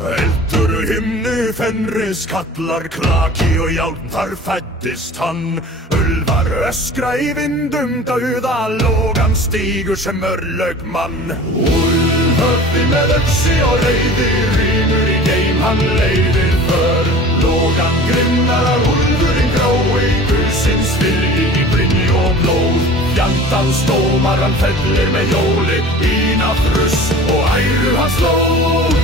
Eldur himni Fenris kallar klaki og járn, þar fæddist hann. Ulfar öskra í vindum dauða, Logan stígur sem örlög mann. Úlfhöfði með öxi og reiði, rýmur í geim hann leiðir för. Logan grimnar úlfurinn grái, guðsins vilji í brynju og blóð. Fjandans dómar hann fellir með hjóli, í nafnruss og æru hans lóð.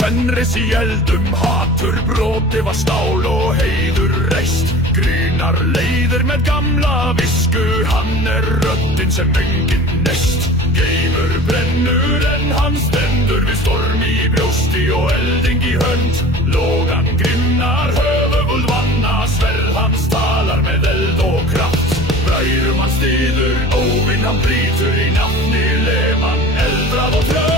Fenris í eldum, hatur broti var stál og heiður reist. Grynar leiðir með gamla visku, hann röddin sem enginn neist. Geimur brennur en hann stendur við storm í brjósti og elding í hönd. Logan grimnar höfuð vanna, sverð hans talar með eld og kraft. Bræðrum hann styður, óvinn hann brýtur, í nafni Leman, eldrað og tröst.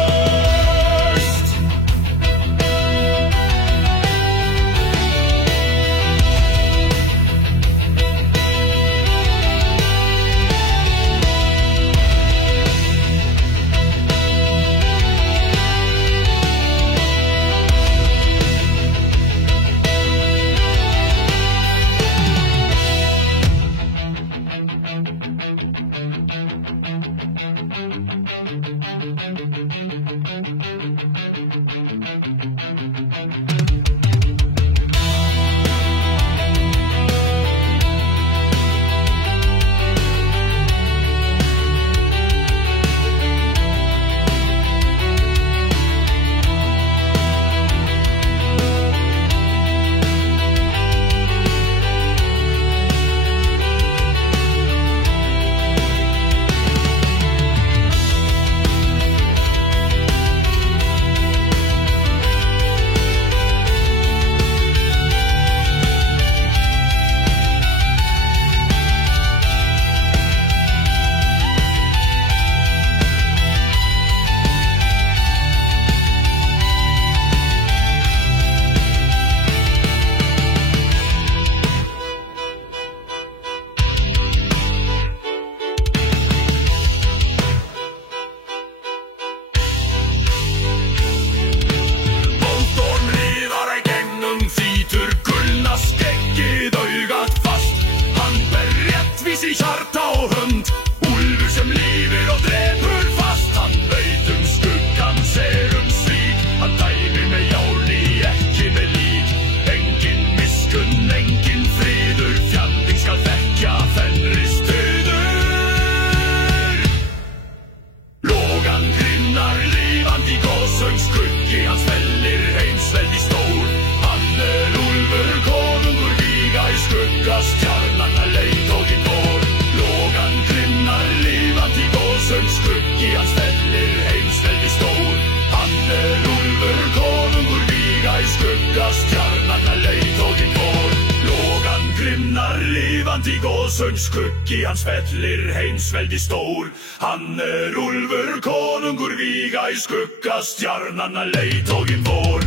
Skuggi hans fellir heimsveldi stór. Hann úlfur konungur víga, í skugga stjarnanna leiðtoginn vor.